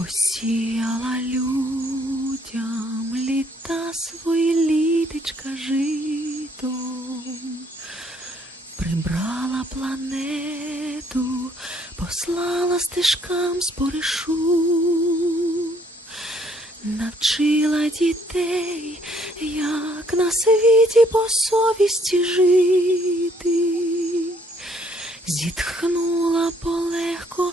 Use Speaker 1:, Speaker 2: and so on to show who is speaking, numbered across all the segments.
Speaker 1: Посіяла людям літа свої літечка житом, прибрала планету, послала стежкам споришу, навчила дітей, як на світі по совісті жити. Зітхнула полегко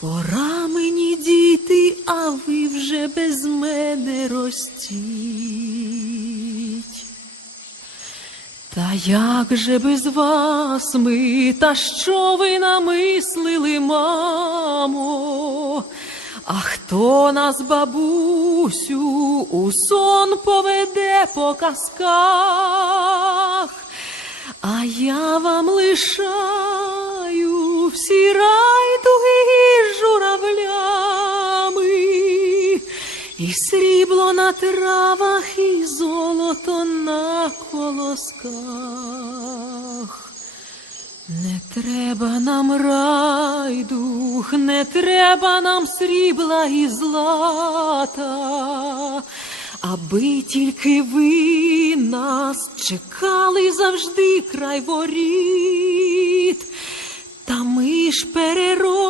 Speaker 1: Пора мені діти, а ви вже без мене ростіть. Та як же без вас ми, та що ви намислили, мамо? А хто нас, бабусю, у сон поведе по казках? А я вам лишаю всі райдуги і срібло на травах, і золото на колосках. Не треба нам райдух, не треба нам срібла і злата, аби тільки ви нас чекали завжди край воріт. Та ми ж переробимо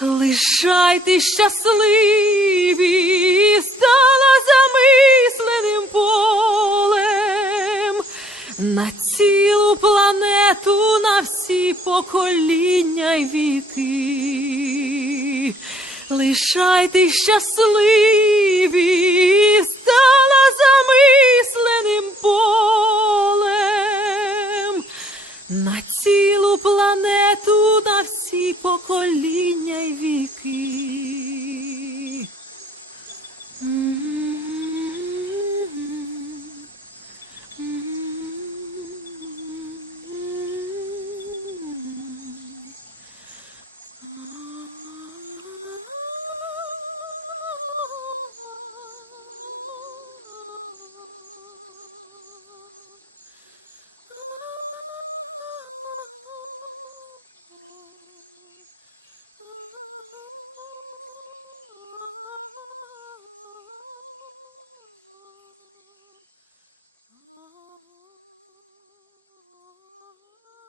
Speaker 1: Лишайте щасливі, стала замисленим полем на цілу планету, на всі покоління й віки. Лишайте щасливі, покоління й віки. Oh.